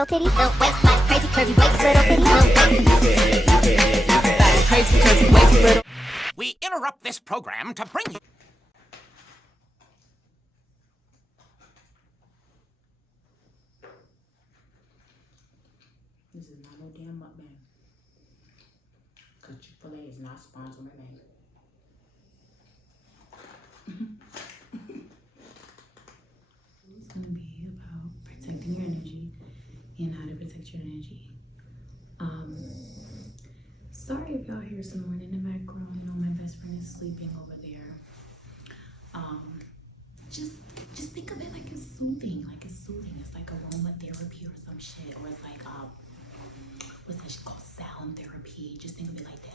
little titties, little waist, like crazy curvy waist, little titties, little Crazy curvy waist, little. We interrupt this program to bring you. This is not no damn mukbang. Because Chick-fil-A is not sponsoring my name. It's going to be about protecting your energy and how to protect your energy. Sorry if y'all hear someone in the background. You know, my best friend is sleeping over there. Just think of it like it's soothing. Like it's soothing. It's like aromatherapy or some shit. Or it's like, what's that shit called? Sound therapy. Just think of it like that.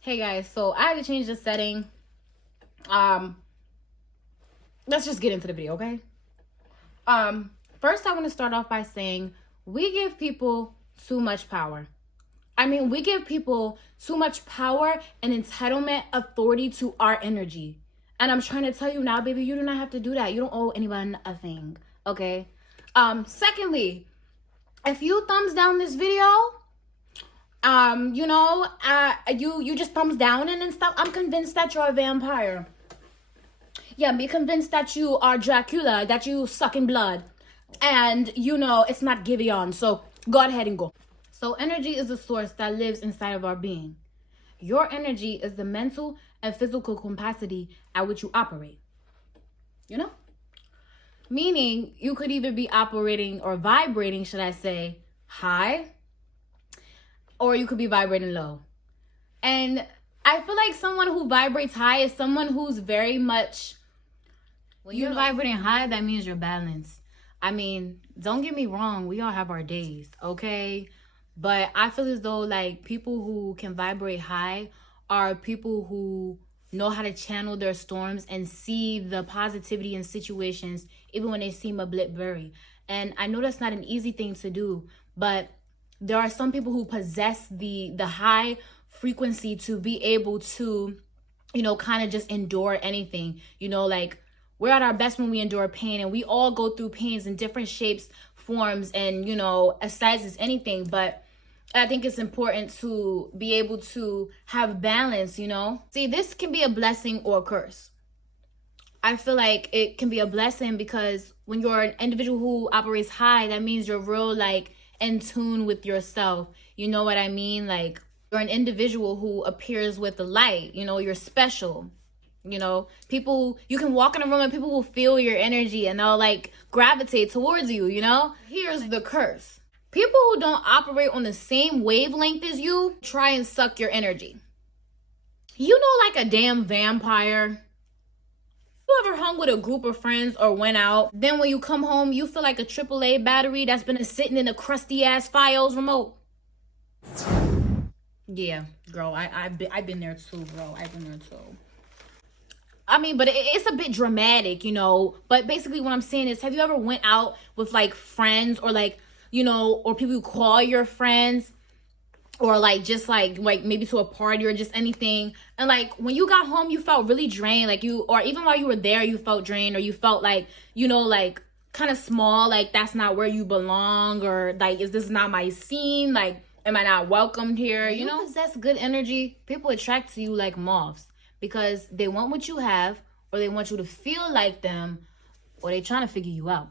Hey guys, so I had to change the setting. Let's just get into the video, okay? First I want to start off by saying we give people too much power. I mean, we give people too much power and entitlement, authority to our energy. And I'm trying to tell you now, baby, you do not have to do that. You don't owe anyone a thing, okay? Secondly, if you thumbs down this video, you just thumbs down and stuff, I'm convinced that you're a vampire. Yeah, be convinced that you are Dracula, that you sucking blood. And, it's not Giveon, so go ahead and go. So energy is a source that lives inside of our being. Your energy is the mental and physical capacity at which you operate. Meaning, you could either be operating or vibrating, should I say, high, or you could be vibrating low. And I feel like someone who vibrates high is someone who's very much... When you're vibrating high, that means you're balanced. I mean, don't get me wrong. We all have our days, okay? But I feel as though, like, people who can vibrate high are people who know how to channel their storms and see the positivity in situations, even when they seem a bit blurry. And I know that's not an easy thing to do, but there are some people who possess the high frequency to be able to, kind of just endure anything. Like, we're at our best when we endure pain, and we all go through pains in different shapes, forms, and, sizes, anything. But I think it's important to be able to have balance, See, this can be a blessing or a curse. I feel like it can be a blessing because when you're an individual who operates high, that means you're real, like, in tune with yourself. You know what I mean? Like, you're an individual who appears with the light. You're special. People, you can walk in a room and people will feel your energy and they'll, like, gravitate towards you, Here's the curse. People who don't operate on the same wavelength as you try and suck your energy. Like a damn vampire. You ever hung with a group of friends or went out? Then when you come home, you feel like a AAA battery that's been sitting in a crusty ass Fios remote. Yeah, girl, I've been there too, bro. I've been there too. I mean, but it's a bit dramatic, But basically what I'm saying is, have you ever went out with, like, friends or, like, or people who call your friends or, like, just, like maybe to a party or just anything. And, like, when you got home, you felt really drained. Like, or even while you were there, you felt drained or you felt like, like, kind of small. Like, that's not where you belong, or, like, is this not my scene? Like, am I not welcomed here? You possess good energy. People attract to you like moths. Because they want what you have, or they want you to feel like them, or they trying to figure you out.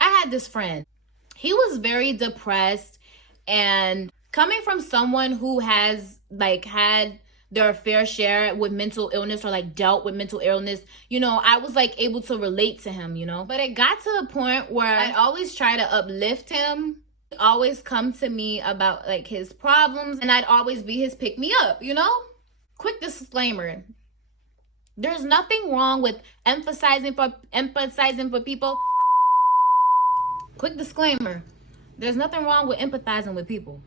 I had this friend. He was very depressed, and coming from someone who has, like, had their fair share with mental illness or, like, dealt with mental illness, I was, like, able to relate to him, But it got to the point where I'd always try to uplift him. He'd always come to me about, like, his problems, and I'd always be his pick-me-up, Quick disclaimer. There's nothing wrong with empathizing for people. Quick disclaimer. There's nothing wrong with empathizing with people.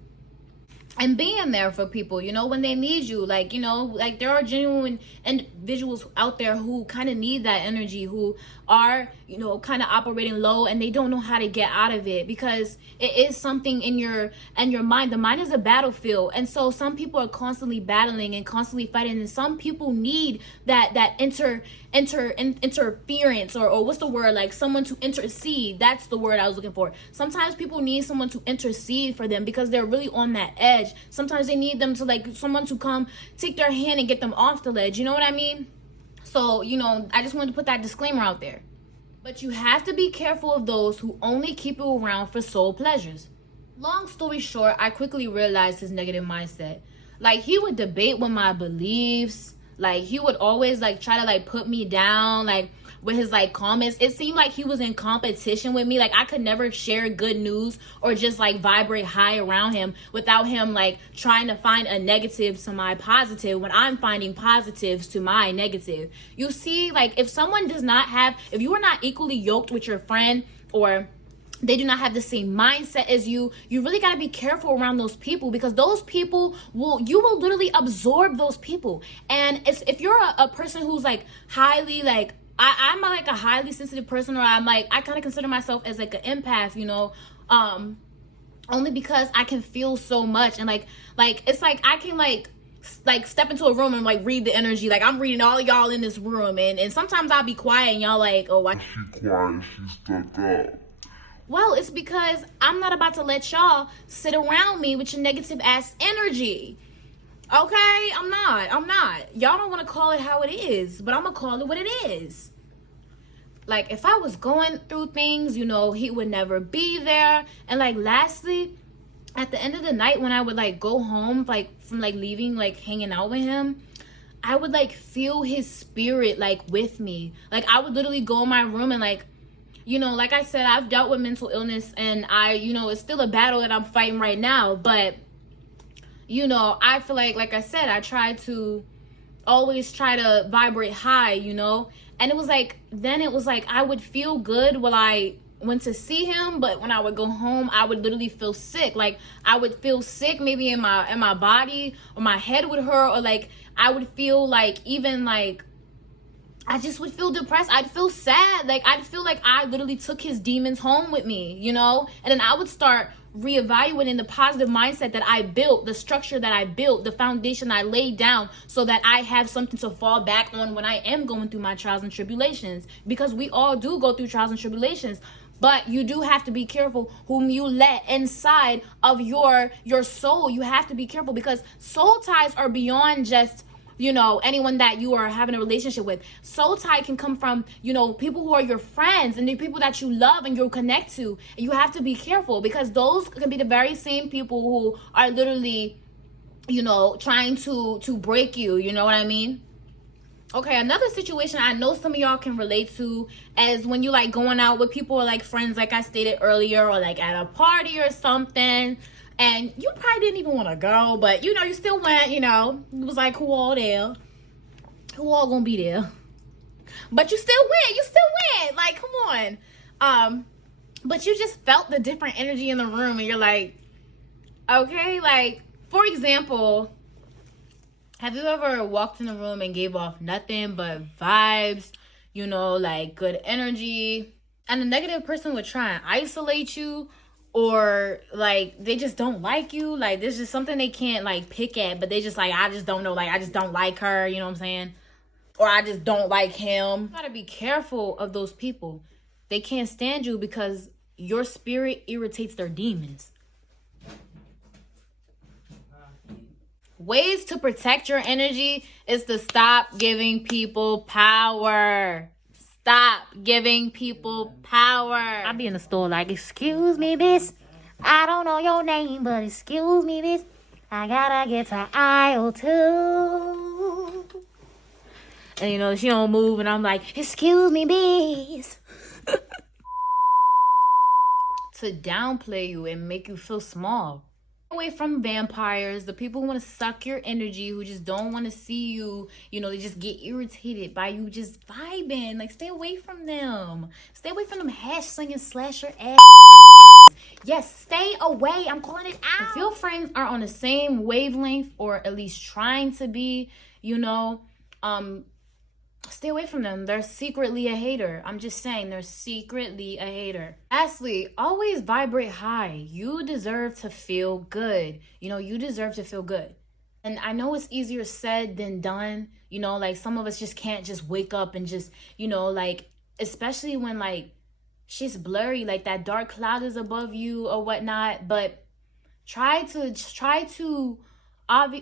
and being there for people, you know, when they need you. Like, you know, like there are genuine individuals out there who kind of need that energy, who are, you know, kind of operating low, and they don't know how to get out of it, because it is something in your mind. The mind is a battlefield, and so some people are constantly battling and constantly fighting, and some people need that interference, or what's the word, like someone to intercede. That's the word I was looking for. Sometimes people need someone to intercede for them because they're really on that edge. Sometimes they need them to, like, someone to come take their hand and get them off the ledge. You know what I mean? So, you know, I just wanted to put that disclaimer out there. But you have to be careful of those who only keep you around for soul pleasures. Long story short, I quickly realized his negative mindset. Like, he would debate with my beliefs. Like, he would always, like, try to, like, put me down, like, with his, like, comments. It seemed like he was in competition with me. Like, I could never share good news or just, like, vibrate high around him without him, like, trying to find a negative to my positive when I'm finding positives to my negative. You see, like, if someone does not have, if you are not equally yoked with your friend, or they do not have the same mindset as you really got to be careful around those people, because those people you will literally absorb those people. And if you're a person who's, like, highly, like, I'm like a highly sensitive person, or I kind of consider myself as, like, an empath, you know, only because I can feel so much. And like it's like I can like step into a room and, like, read the energy. Like, I'm reading all y'all in this room, and sometimes I'll be quiet and y'all like, oh, why she quiet, she stuck up. Well, it's because I'm not about to let y'all sit around me with your negative ass energy. Okay? I'm not. Y'all don't want to call it how it is, but I'm going to call it what it is. Like, if I was going through things, you know, he would never be there. And, like, lastly, at the end of the night, when I would, like, go home, like, from, like, leaving, like, hanging out with him, I would, like, feel his spirit, like, with me. Like, I would literally go in my room and, like, you know, like I said, I've dealt with mental illness, and you know, it's still a battle that I'm fighting right now. But, you know, I feel like I said, I try to always try to vibrate high, you know. And it was like, then it was like I would feel good while I went to see him, but when I would go home, I would literally feel sick. Like, I would feel sick maybe in my body, or my head would hurt, or, like, I would feel like, even, like, I just would feel depressed. I'd feel sad. Like, I'd feel like I literally took his demons home with me, you know? And then I would start reevaluating the positive mindset that I built, the structure that I built, the foundation I laid down, so that I have something to fall back on when I am going through my trials and tribulations. Because we all do go through trials and tribulations. But you do have to be careful whom you let inside of your soul. You have to be careful, because soul ties are beyond just, you know, anyone that you are having a relationship with. Soul tie can come from, you know, people who are your friends and the people that you love and you connect to. And you have to be careful, because those can be the very same people who are literally, you know, trying to break you. You know what I mean? Okay, another situation I know some of y'all can relate to is when you, like, going out with people, or, like, friends, like I stated earlier, or, like, at a party or something. And you probably didn't even want to go, but, you know, you still went, you know. It was like, who all there? Who all gonna be there? But you still went. You still went. Like, come on. But you just felt the different energy in the room, and you're like, okay, like, for example, have you ever walked in the room and gave off nothing but vibes, you know, like good energy, and a negative person would try and isolate you, or, like, they just don't like you? Like, there's just something they can't, like, pick at, but they just, like, I just don't know, like, I just don't like her, you know what I'm saying? Or I just don't like him. You gotta be careful of those people. They can't stand you because your spirit irritates their demons. Ways to protect your energy is to stop giving people power. Stop giving people power. I be in the store like, excuse me, miss. I don't know your name, but excuse me, miss. I gotta get to aisle 2. And, you know, she don't move, and I'm like, excuse me, miss. To downplay you and make you feel small. away from vampires, the people who want to suck your energy, who just don't want to see you, you know, they just get irritated by you just vibing. Like, stay away from them. Stay away from them hash slinging slasher ass. Yes, stay away. I'm calling it out. If your friends are on the same wavelength, or at least trying to be, you know, stay away from them. They're secretly a hater. I'm just saying, they're secretly a hater. Lastly, always vibrate high. You deserve to feel good. You know, you deserve to feel good. And I know it's easier said than done. You know, like, some of us just can't just wake up and just, you know, like, especially when, like, shit's blurry, like that dark cloud is above you or whatnot. But try to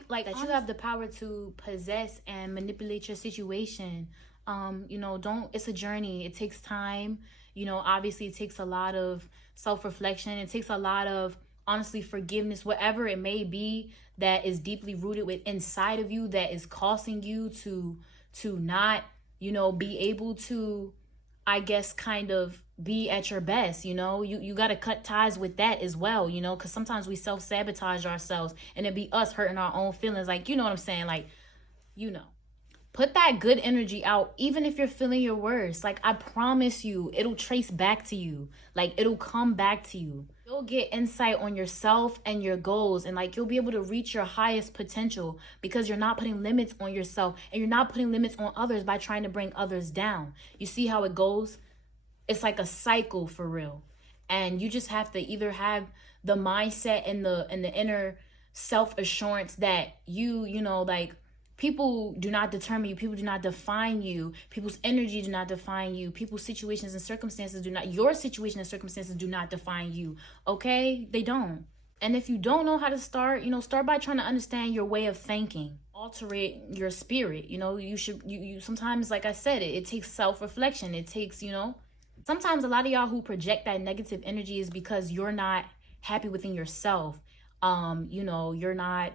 like that you have the power to possess and manipulate your situation. You know, it's a journey. It takes time. You know, obviously it takes a lot of self-reflection. It takes a lot of, honestly, forgiveness, whatever it may be that is deeply rooted with inside of you that is causing you to not, you know, be able to, I guess, kind of be at your best. You know, you got to cut ties with that as well, you know, because sometimes we self-sabotage ourselves and it be us hurting our own feelings. Like, you know what I'm saying? Like, you know, put that good energy out, even if you're feeling your worst. Like, I promise you, it'll trace back to you. Like, it'll come back to you. You'll get insight on yourself and your goals, and like, you'll be able to reach your highest potential because you're not putting limits on yourself and you're not putting limits on others by trying to bring others down. You see how it goes? It's like a cycle for real. And you just have to either have the mindset and the inner self-assurance that you know, like, people do not determine you. People do not define you. People's energy do not define you. People's situations and circumstances your situation and circumstances do not define you. Okay? They don't. And if you don't know how to start, you know, start by trying to understand your way of thinking. Alterate your spirit. You know, you sometimes, like I said, it takes self-reflection. It takes, you know, sometimes a lot of y'all who project that negative energy is because you're not happy within yourself. You know, you're not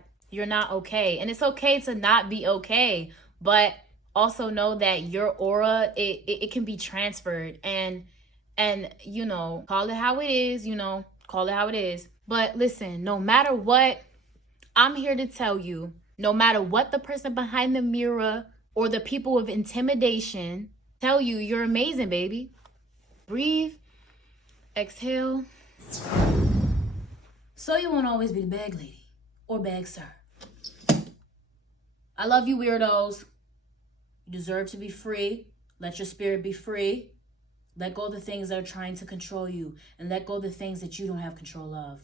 okay. And it's okay to not be okay, but also know that your aura, it can be transferred, and you know, call it how it is, you know, call it how it is. But listen, no matter what, I'm here to tell you, no matter what the person behind the mirror or the people of intimidation tell you, you're amazing, baby. Breathe, exhale. So you won't always be the bag lady or bag sir. I love you, weirdos. You deserve to be free. Let your spirit be free. Let go of the things that are trying to control you, and let go of the things that you don't have control of.